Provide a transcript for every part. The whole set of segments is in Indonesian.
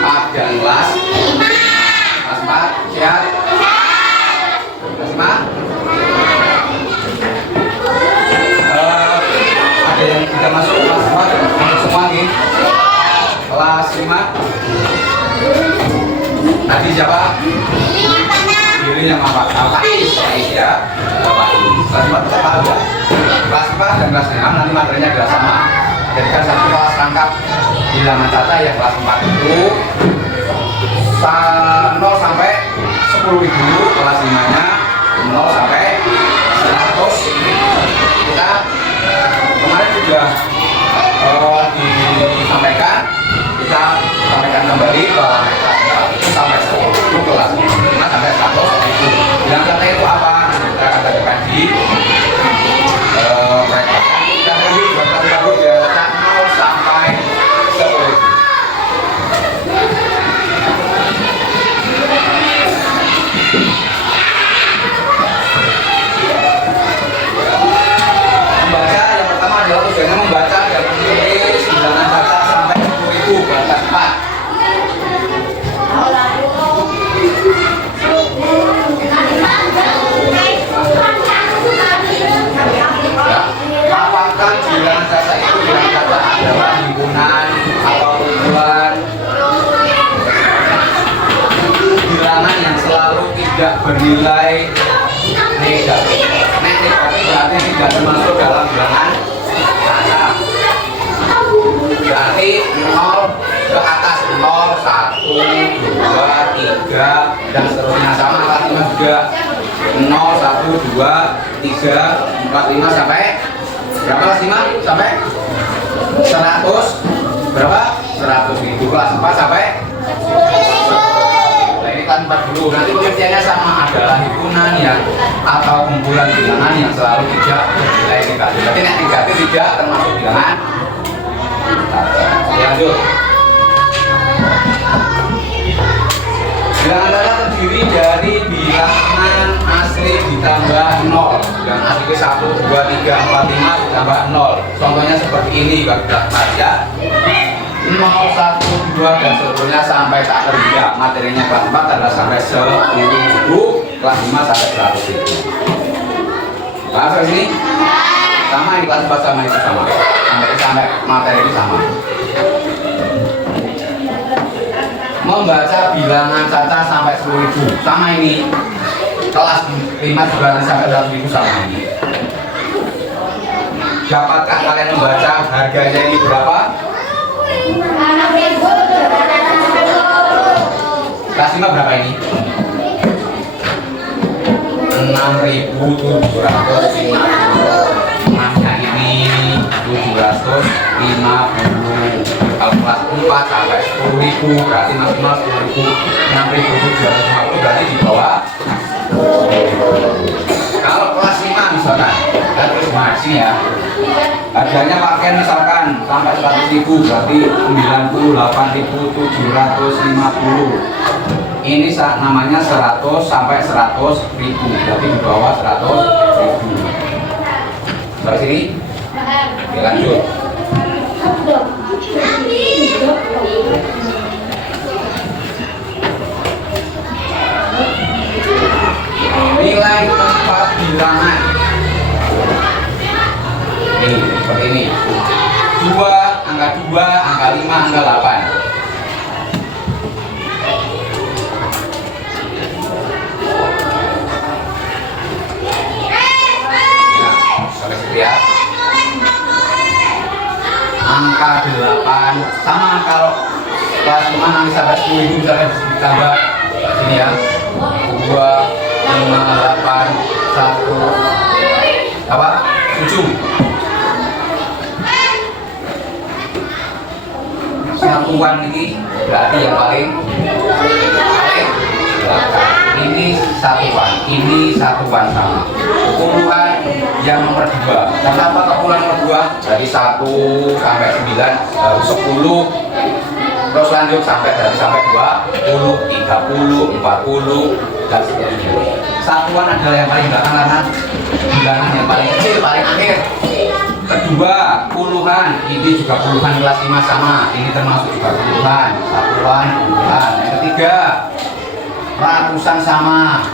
Ada kelas 4 siap. Kelas 5 ada yang tidak masuk kelas 4 semua nih. Kelas 5 tadi siapa? Diri yang apa? Ya. Kelas 4 apa aja? Kelas 4 dan kelas 6 nanti materinya juga sama. Jadikan satu kelas rangkap bilangan kata yang kelas 4 itu 0 sampai 10.000, kelas 5 nya 0 sampai 100. Kita kemarin sudah disampaikan, kita sampaikan kembali bahwa itu sampai 10 kelas 5 sampai 100.000. Bilangan kata itu apa? Kita akan bacakan di mereka. Kita tadi baru biasa 0 sampai 10.000. Membaca yang pertama adalah tujuannya membaca dan menulis bilangan kata sampai 10.000 batas 4. Apakah bilangan kata itu bilangan kata adalah himpunan atau kumpulan? Bilangan yang selalu tidak bernilai negatif. Negatif berarti tidak termasuk dalam bilangan kata. Berarti 0 ke atas, 0, 1, 2, 3 dan seterusnya, sama kelas 5 juga 0, 1, 2, 3, 4, 5 sampai berapa? Kelas 5 sampai 100 berapa? 100.000. Kelas 4 sampai ini kan 40. Nanti pengertiannya sama, adalah himpunan yang atau kumpulan bilangan yang selalu tidak bernilai negatif. Tapi yang negatif tidak termasuk bilangan. Lanjut. Bilangan kata terdiri dari bilangan asli ditambah 0. Bilangan asli itu 1, 2, 3, 4, 5 ditambah 0. Contohnya seperti ini, kalau kita baca 0, 1, 2 dan seterusnya sampai tak terhingga. Materinya kelas 4 adalah sampai 10.000, kelas 5 sampai 100.000. Bahasa sini sama, ini kelas 4 sama, itu sama, sampai materi itu sama. Membaca bilangan caca sampai 10.000 sama, ini kelas 5 juga sampai 100.000 sama ini. Dapatkah kalian membaca harganya ini berapa? Kelas 5 berapa ini? 6.750. Nah ini 750. Kalau kelas 4 sampai 10.000 berarti maksimal 10.000. 6.750 berarti di bawah. Kalau kelas 5 misalkan, dan terus masih ya, harganya pakaian misalkan sampai 100.000 berarti 98.750. Ini namanya 100 sampai 100.000 berarti di bawah 100.000. Sampai sini? Oke, lanjut. Nilai tempat bilangan ini seperti ini: 2, angka 2, angka 5, angka 8. Ya, angka 8 sama, kalau kelas 5 nanti sampai 10.000 misalnya ditambah ini ya, 2, 5, 8, 1, apa? 7. Satuan ini berarti yang paling ini satuan, ini satuan sama. Kumpulan yang nomor 2. Kenapa kumpulan nomor 2? Dari 1 sampai 9 baru 10. Terus lanjut sampai 20, 30, 40 dan seterusnya. Satuan adalah yang paling belakang karena bilangan yang paling kecil, paling akhir. kedua puluhan, ini juga puluhan kelas 5 sama, ini termasuk juga puluhan, satuan, puluhan. Yang ketiga ratusan sama.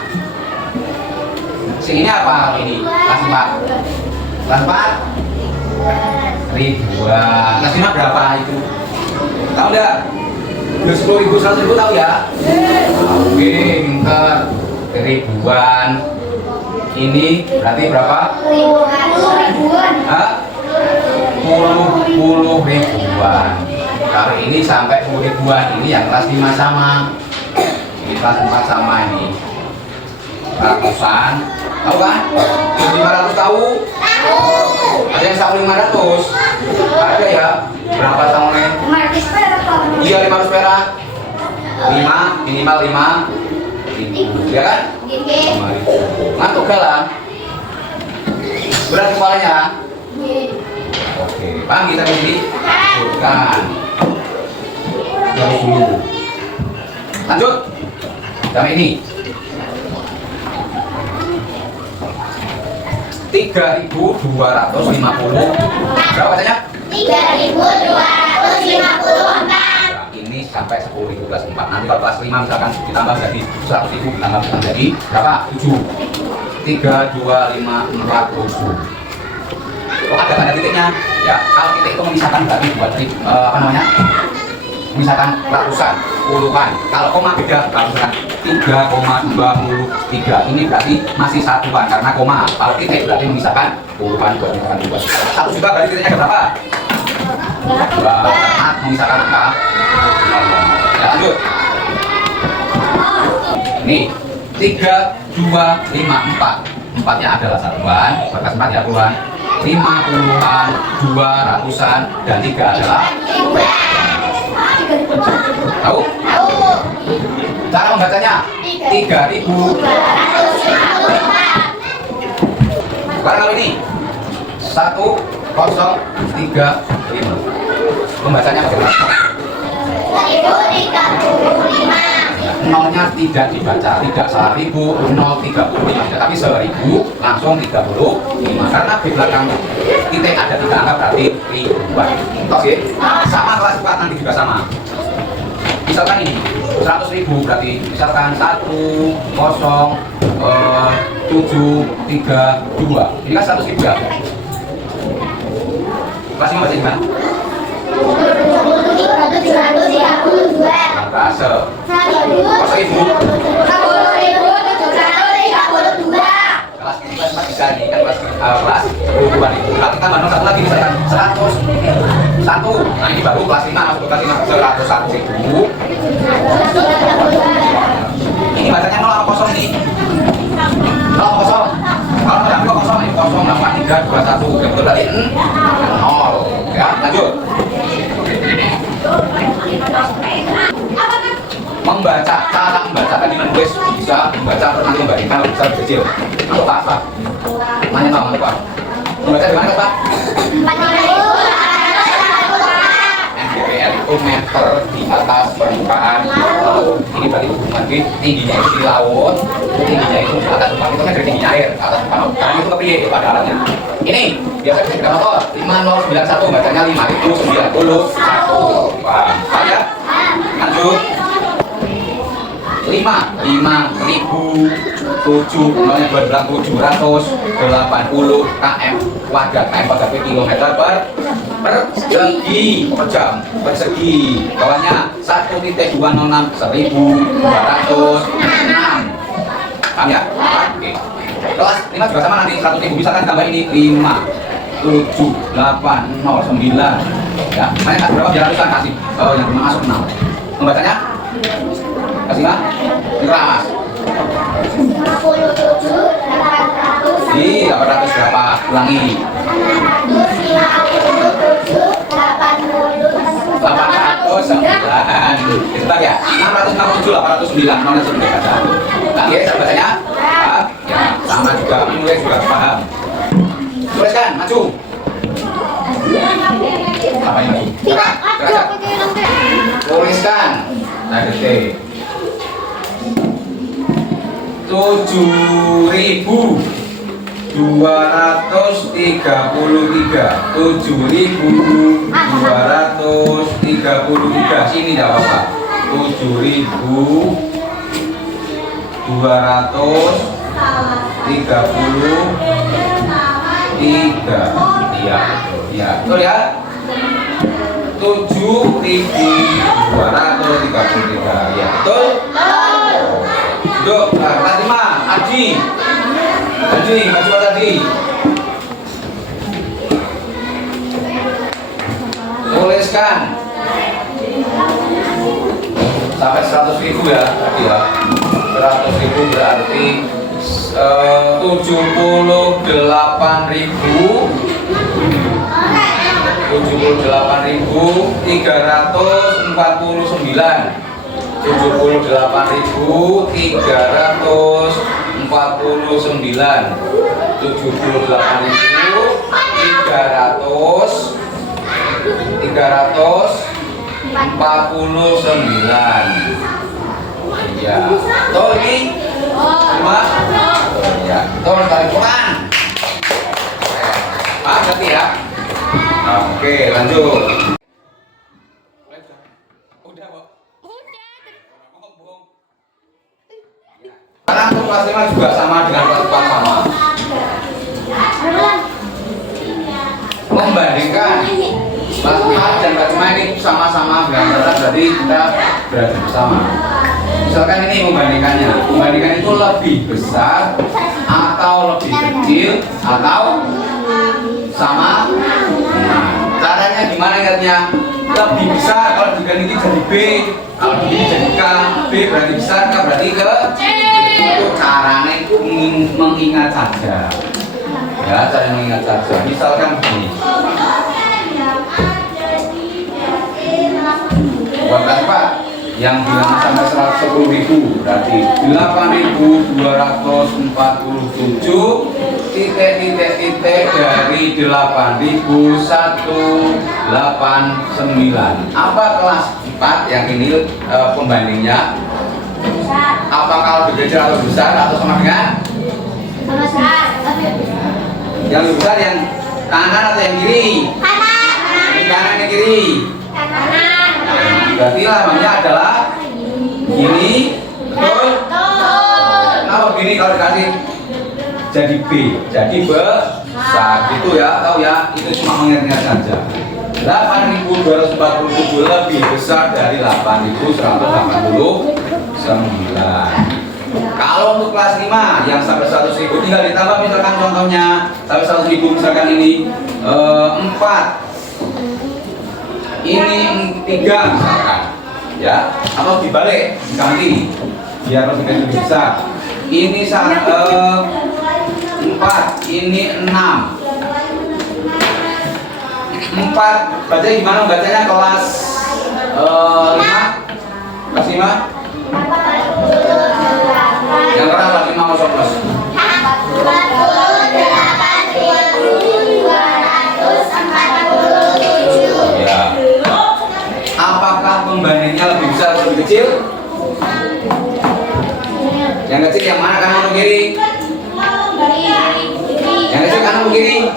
Ini apa ini? Kelas 4. Kelas 4 ribuan. Kelas 5 berapa itu? Tahu enggak? 10.000, 100.000 tahu ya? Oke, pinter. Ribuan. Ini berarti berapa? Ribuan. Hah? 10 ribuan. Kalau ini sampai 10 ribuan, ini yang kelas 5 sama. Ini kelas 4 sama ini. Ratusan. Tahu kan? 500 tahu? Ada yang tahu 500? Ada ya? Berapa tahunnya? 500 perak. Iya, 500 perak. 5, minimal 5 ribu. Ya kan? 5 ribu. Ngantuk galang? Berat kepalanya? Oke, paham kita ini? Bukan. Jauh dulu. Lanjut. Sama ini. 3.250. Berapa bacanya? 3.254. Ini sampai 10.000 kelas 4. Nanti kalau kelas 5 misalkan ditambah jadi 100.000 ditambah jadi berapa? 7. 3, 2, 5, 4, 7. Oh, ada tanda titiknya. Ya, kalau titik itu memisahkan berarti buat apa namanya? Misalkan ratusan, puluhan. Kalau koma beda, kalau misalkan 3,23 ini berarti masih satuan karena koma. Kalau titik berarti memisahkan puluhan, buat 1 juta berarti titiknya ada berapa? 2 memisahkan angka. Ya, lanjut. Nih, 3, 2, 5, 4. 4-nya adalah satuan, bekas 4 ya puluhan. 5 puluhan, 2 ratusan, dan 3 adalah tahu? Cara membacanya 3.254. Sekarang kali ini 1035. Pembacanya bagaimana? 1035. Nolnya tidak dibaca, tidak salah 1035, tapi 1000 langsung 35 karena di belakang titik ada 3 angka berarti ribuan. Oke, sama kelas 4 nanti juga sama. Misalkan ini 100.000 berarti misalkan 10732. Ini kan 100.000 ya. Kelas 5 baca gimana? 10.732. Angka 10.732. Kelas 4 bisa nih kan kelas ribuan itu. Kalau kita tambah 1 lagi misalkan 101. Nah ini baru kelas 5 masuk kelas 5 101.000. Ini bacanya 0 apa kosong ini? 0 apa kosong? Kalau tidak 2 kosong ini 08321. Yang betul tadi 0. Ya lanjut. Membaca, cara membaca tadi menulis bisa membaca nanti membandingkan besar kecil atau apa? Mana tahu mana Pak? Membaca di mana Pak? MDPL itu meter di atas permukaan laut. Ini berarti hubungan tingginya itu di laut, tingginya itu di atas permukaan itu kan dari tingginya air atas permukaan. Karena itu kepriye pada alatnya. Ini biasa bisa kita motor 5091 bacanya 5091. Paham? Ya? Lanjut. 5.000 7 namanya 780 km kuadrat. Km kuadrat kilometer persegi per jam persegi. Bawahnya 1.206 1.206. Paham ya? Oke. Kelas 5 juga sama nanti 100.000 misalkan tambah ini 5 7 8 0 9 ya. Makanya berapa biar ratusan kasih yang masuk 6. Membacanya kasih lah, keras. 57.800. Di 800 berapa? Ulangi. 809. Sebentar ya. 667, 809. Nolnya sudah baca. Lagi ya, bacanya? Ya, sama juga. Menulis juga paham. Tuliskan, maju. Apa yang maju? Gerak. Tuliskan. Nah, detik. 7.000 7.233. Sini enggak apa-apa. 7.233. Iya, ya. Betul ya? 7.233. Ya, betul? Duduk, nah, Fatimah, Adi, maju tadi. Tuliskan sampai 100.000 ya, tadi ya. 100.000 berarti 78.349. 349. Iya. Tuh ini. Mas. Ya. Tuh tarik Quran. Pak, berarti ya. Oke, lanjut. Udah, Pak. Karena untuk kelas 5 juga sama dengan kelas 4 sama. Membandingkan kelas 4 dan kelas 5 ini sama-sama gambaran, jadi kita berada bersama. Misalkan ini membandingkannya. Membandingkan itu lebih besar atau lebih kecil atau sama. Nah, caranya gimana ingatnya? Lebih besar kalau dibanding ini jadi B, kalau begini jadi K. B berarti besar, K berarti ke. Itu caranya itu mengingat saja. Ya, cara mengingat saja. Misalkan begini. Buat Pak yang bilang sampai 110.000 berarti 8.247 titik dari 8.189. Apa kelas 4 yang ini pembandingnya? Apakah lebih kecil atau besar atau sama dengan? Yang lebih besar yang kanan atau yang kiri? Kanan. Yang kanan yang kiri? Kanan. Berarti lamanya adalah ini, betul? Kenapa begini kalau dikasih jadi B, jadi besar gitu ya, tahu ya? Itu cuma mengingat-ingat saja. 8.247 lebih besar dari 8.189. Kalau untuk kelas 5 yang sampai 100.000 tinggal ditambah, misalkan contohnya sampai 100.000 misalkan ini 4, ini 3 misalkan, ya, atau dibalik ganti biar lebih besar. Ini 4, ini 6. 4 baca gimana bacanya kelas 5? Kelas 5? Yang keras lagi mau plus. Ya. Apakah pembandingnya lebih besar atau lebih kecil? Yang kecil yang mana, kanan atau kiri? Yang kecil kanan atau kiri?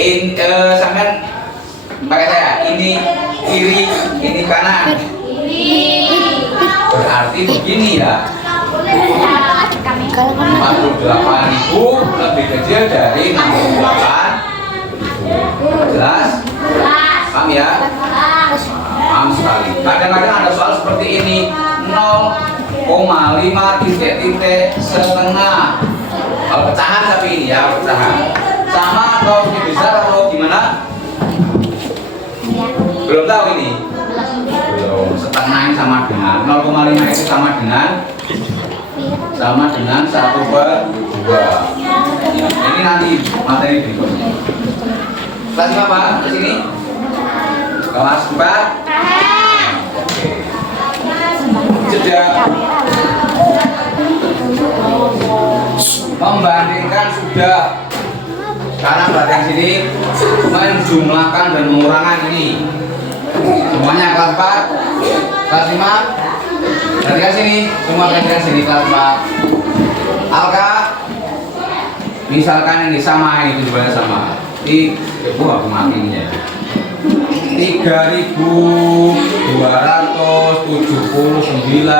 Ini sampean pakai saya. Ini kiri, ini kanan. Berarti begini ya. 48.000 lebih kecil dari 68. Jelas? Paham ya? Paham sekali. Kadang-kadang ada soal seperti ini, 0,5 titik setengah. Kalau pecahan tapi ini ya pecahan. Sama atau lebih besar atau gimana? Belum tahu ini. Belum. Setengah ini sama dengan 0,5 itu sama dengan 1/2. Ya, ini nanti materi berikutnya. Kelas apa? Ke sini? Kelas 4. Oke. Jeda. Membandingkan sudah. Sekarang perhatian sini, menjumlahkan dan mengurangan ini. Semuanya kelas 4, kelas 5. Perhatikan sini, semua perhatikan sini kelas 4. Alka, Misalkan ini sama, ini tujuannya sama. Ibu aku makinnya. 3.279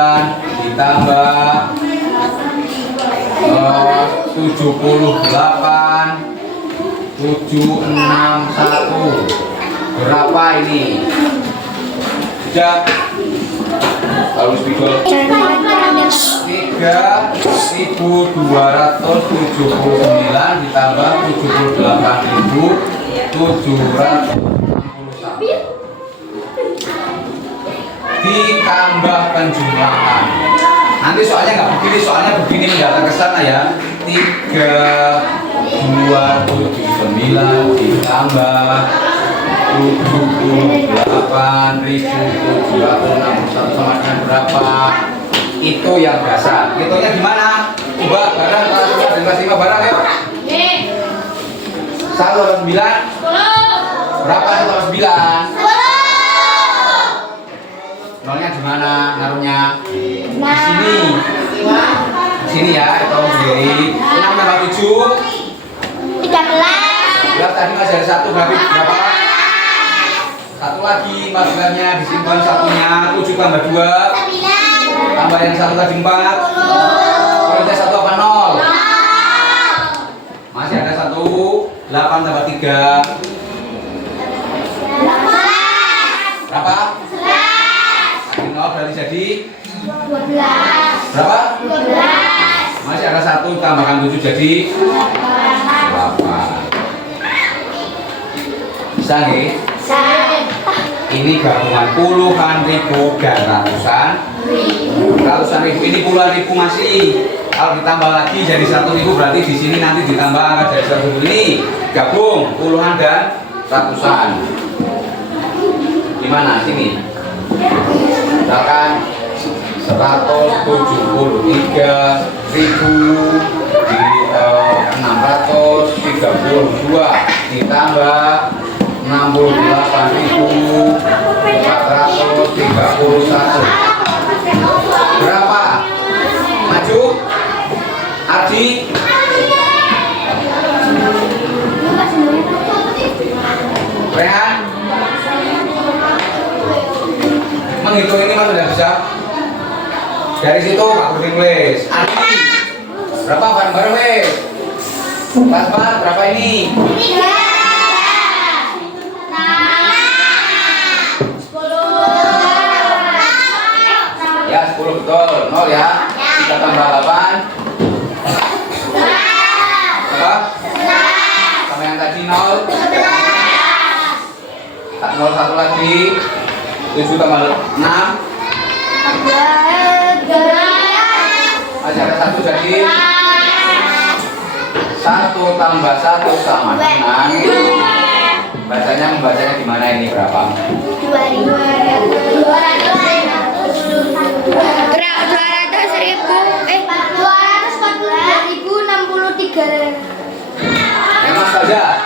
ditambah 78 761 berapa ini? Sudah harus pikul 3.279 ditambah 78.761 ditambah penjumlahan. Nanti soalnya nggak begini, soalnya begini mendatang ke sana ya. 3.279 ditambah 78.761 sama dengan berapa? Itu yang dasar. Hitungnya gimana? Coba barang kelas 5 barang ya. 1 9 berapa 1 9? Nolnya di mana naruhnya? Di sini. Di sini ya, itu sendiri. 6 tambah 7 13. Ya tadi masih ada 1 berapa? 1 lagi 14-nya disimpan satunya. 7 tambah 2 tambah yang 1 tadi 4. Kurangnya 1 apa 0? Masih ada 1. 8 tambah 3 berapa? 0 berarti jadi 12. berapa? 12. Masih ada 1 tambahkan 7 jadi 8. Bisa nggih? Ini gabungan puluhan ribu dan ratusan ribu. Ini puluhan ribu masih. Kalau ditambah lagi jadi 100.000 berarti di sini nanti ditambah angka dari 100.000 ini gabung puluhan dan ratusan. Gimana sini? Misalkan 173.000 di 632 ditambah 68.431 berapa? Maju Ardi. Rehan menghitung ini mas sudah bisa. Dari situ Pak Kudin wes. Ardi berapa bareng-bareng wes? Pas berapa ini? 10 betul, 0 ya. Kita tambah 8 berapa? Sama yang tadi 0 0 1 lagi 7 tambah 6 masih ada 1 jadi 1 tambah 1 sama dengan membacanya gimana ini berapa? 242.063. Yang mas saja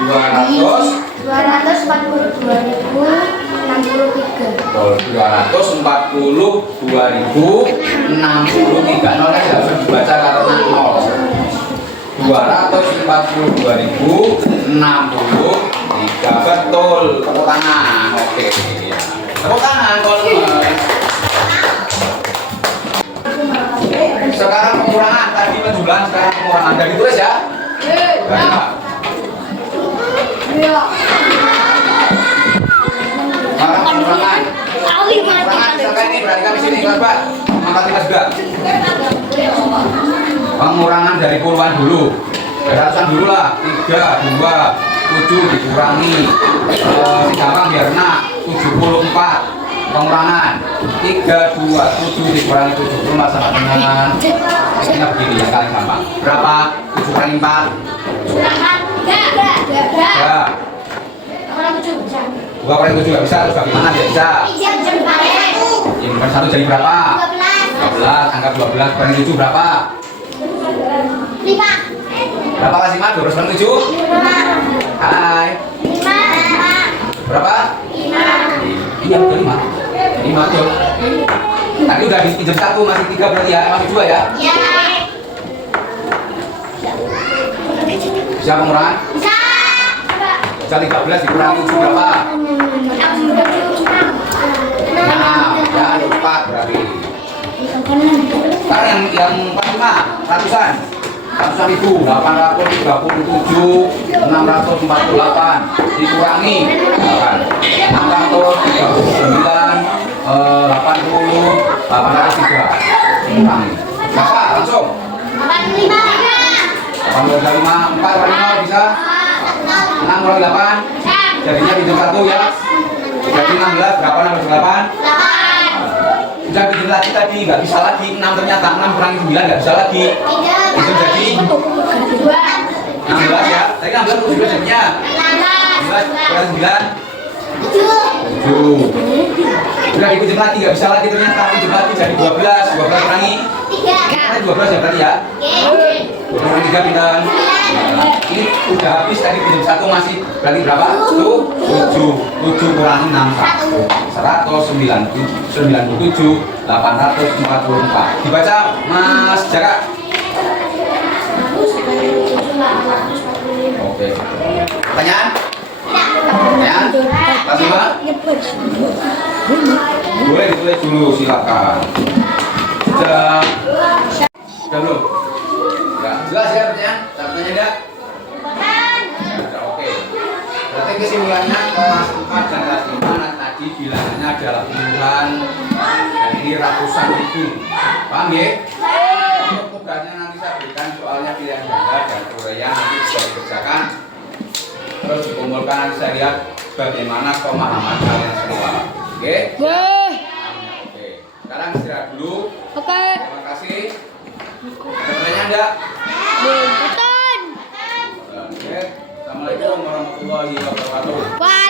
242.063. Betul, 242.063. Nolnya tidak usah dibaca karena 0. 242.063 betul. Tepuk tangan. Oke. Tepuk tangan kalau sekarang pengurangan tadi penjumlahan, sekarang pengurangan dari tulis ya. Sekarang pengurangan. Pengurangan misalkan ini berarti kami sini kelas Pak. Mangkat kelas juga. Pengurangan dari puluhan dulu. Dari ratusan dulu lah. 3, 2, 7 dikurangi. Gampang biar enak. 74. Pengurangan 3, 2, 7 dikurangi 70 sama dengan ini begini yang paling gampang. Berapa? 7 kali 4 ya. 2 kali 7 gak bisa, terus bagaimana dia bisa? Ini bukan 1 jadi berapa? 12, angka 12 kali 7 berapa? 5. Berapa kali 5? 12 kali 7? Hai 5. Berapa? 5. Iya betul 5. 5 betul. Tadi udah dipinjam 1, masih 3 berarti ya, masih 2 ya? Ya. Bisa pengurangan? Bisa. Bisa 13 dikurangi 7 berapa? 6. Ya, 4 berarti. Sekarang yang 45, ratusan. Ratusan ribu, 837, 648 dikurangi 639, 80, 803 dikurangi. Berapa? Langsung. 85. 825, 4 kali 0 bisa? 6 kurang 8 jadinya pinjam 1 ya. Jadi 16, berapa 68? 8. Udah bikin lagi tadi, nggak bisa lagi 6 ternyata 6 kurangi 9 nggak bisa lagi. Itu jadi 16 ya. Tadi 16 kurang 9 jadinya 16 kurang 9 7. Udah dipinjam lagi nggak bisa lagi ternyata pinjam lagi jadi 12 kurangi 12 ya berarti ya. 3 pinjam. Ini udah habis tadi pinjam 1 masih berarti berapa? 7 kurangi 6 197 844. Dibaca Mas Jaka. Oke. Pertanyaan? Pertanyaan? Kasih Pak. Boleh ditulis dulu silakan. Sudah belum? Enggak. Jelas ya pertanyaan? Pertanyaan enggak? Sudah oke. Berarti kesimpulannya kelas 4 dan kelas 5 tadi bilangannya adalah puluhan dan ini ratusan ribu. Paham ya? Untuk tugasnya nanti saya berikan soalnya pilihan ganda dan Korea nanti bisa dikerjakan. Terus dikumpulkan nanti saya lihat bagaimana pemahaman kalian semua. Oke? Oke. Sekarang istirahat dulu. Oke. Terima kasih. Ada pertanyaan enggak? Betul. Oke. Assalamualaikum warahmatullahi wabarakatuh. Wah.